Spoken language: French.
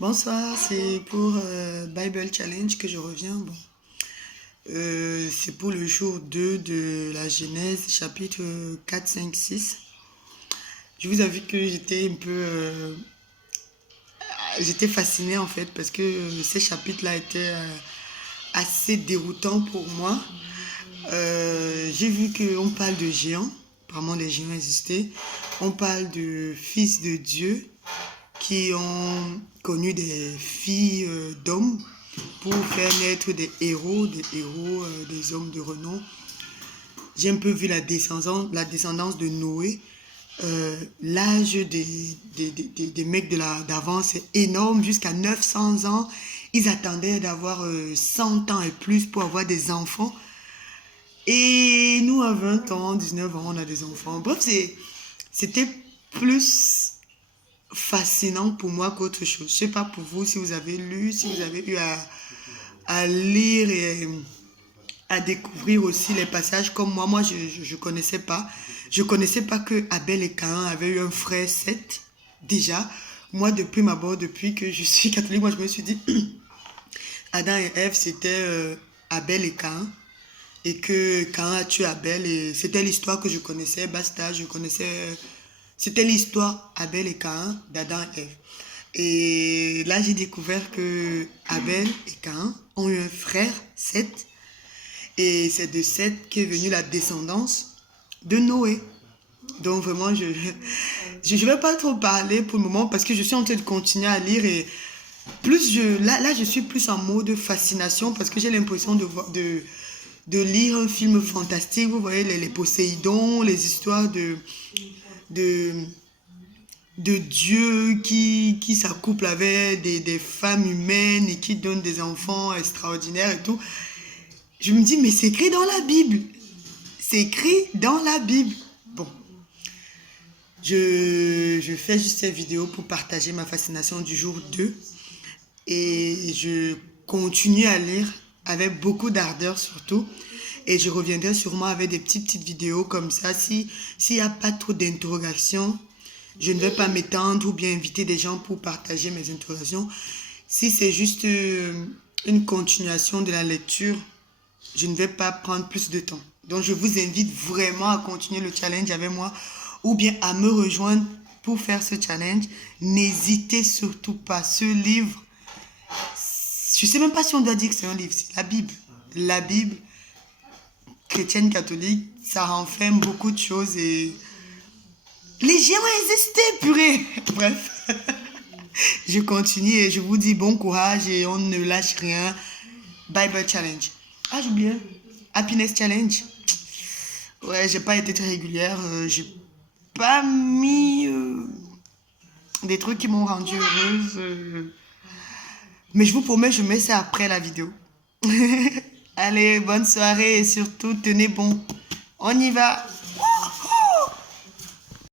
Bonsoir, c'est pour Bible Challenge que je reviens. Bon, c'est pour le jour 2 de la Genèse, chapitre 4, 5, 6. Je vous avoue que j'étais un peu... j'étais fascinée en fait parce que ces chapitres-là étaient assez déroutants pour moi. J'ai vu qu'on parle de géants, vraiment les géants existaient. On parle de fils de Dieu qui ont connu des filles d'hommes pour faire naître des héros, des hommes de renom. J'ai un peu vu la descendance de Noé. L'âge des mecs d'avant, c'est énorme, jusqu'à 900 ans. Ils attendaient d'avoir 100 ans et plus pour avoir des enfants. Et nous, à 20 ans, 19 ans, on a des enfants. Bref, c'était plus fascinant pour moi qu'autre chose. Je sais pas pour vous, si vous avez lu, si vous avez eu à lire et à découvrir aussi les passages comme moi. Moi, je connaissais pas. Je connaissais pas que Abel et Caïn avaient eu un frère Seth. Déjà, moi, depuis ma mort, depuis que je suis catholique, moi, je me suis dit, Adam et Ève, c'était Abel et Caïn. Et que Caïn a tué Abel. Et c'était l'histoire que je connaissais. Basta, je connaissais. C'était l'histoire Abel et Caïn d'Adam et Ève. Et là, j'ai découvert que Abel et Caïn ont eu un frère, Seth. Et c'est de Seth qu'est venue la descendance de Noé. Donc vraiment, je vais pas trop parler pour le moment parce que je suis en train de continuer à lire et là, je suis plus en mode fascination parce que j'ai l'impression de lire un film fantastique. Vous voyez, les Poséidons, les histoires de, de Dieu qui s'accouple avec des femmes humaines et qui donne des enfants extraordinaires et tout. Je me dis, mais c'est écrit dans la Bible. C'est écrit dans la Bible. Bon, je fais juste cette vidéo pour partager ma fascination du jour 2. Et je continue à lire avec beaucoup d'ardeur surtout. Et je reviendrai sûrement avec des petites vidéos comme ça. S'il n'y a pas trop d'interrogations, je ne vais pas m'étendre ou bien inviter des gens pour partager mes interrogations. Si c'est juste une continuation de la lecture, je ne vais pas prendre plus de temps. Donc, je vous invite vraiment à continuer le challenge avec moi ou bien à me rejoindre pour faire ce challenge. N'hésitez surtout pas. Ce livre, je ne sais même pas si on doit dire que c'est un livre, c'est la Bible. La Bible chrétienne catholique, ça renferme beaucoup de choses et les géants existaient, purée. Bref, je continue et je vous dis bon courage et on ne lâche rien. Bible Challenge. Ah, j'ai oublié. Happiness Challenge. Ouais, j'ai pas été très régulière. J'ai pas mis des trucs qui m'ont rendue heureuse. Mais je vous promets, je mets ça après la vidéo. Allez, bonne soirée et surtout, tenez bon. On y va.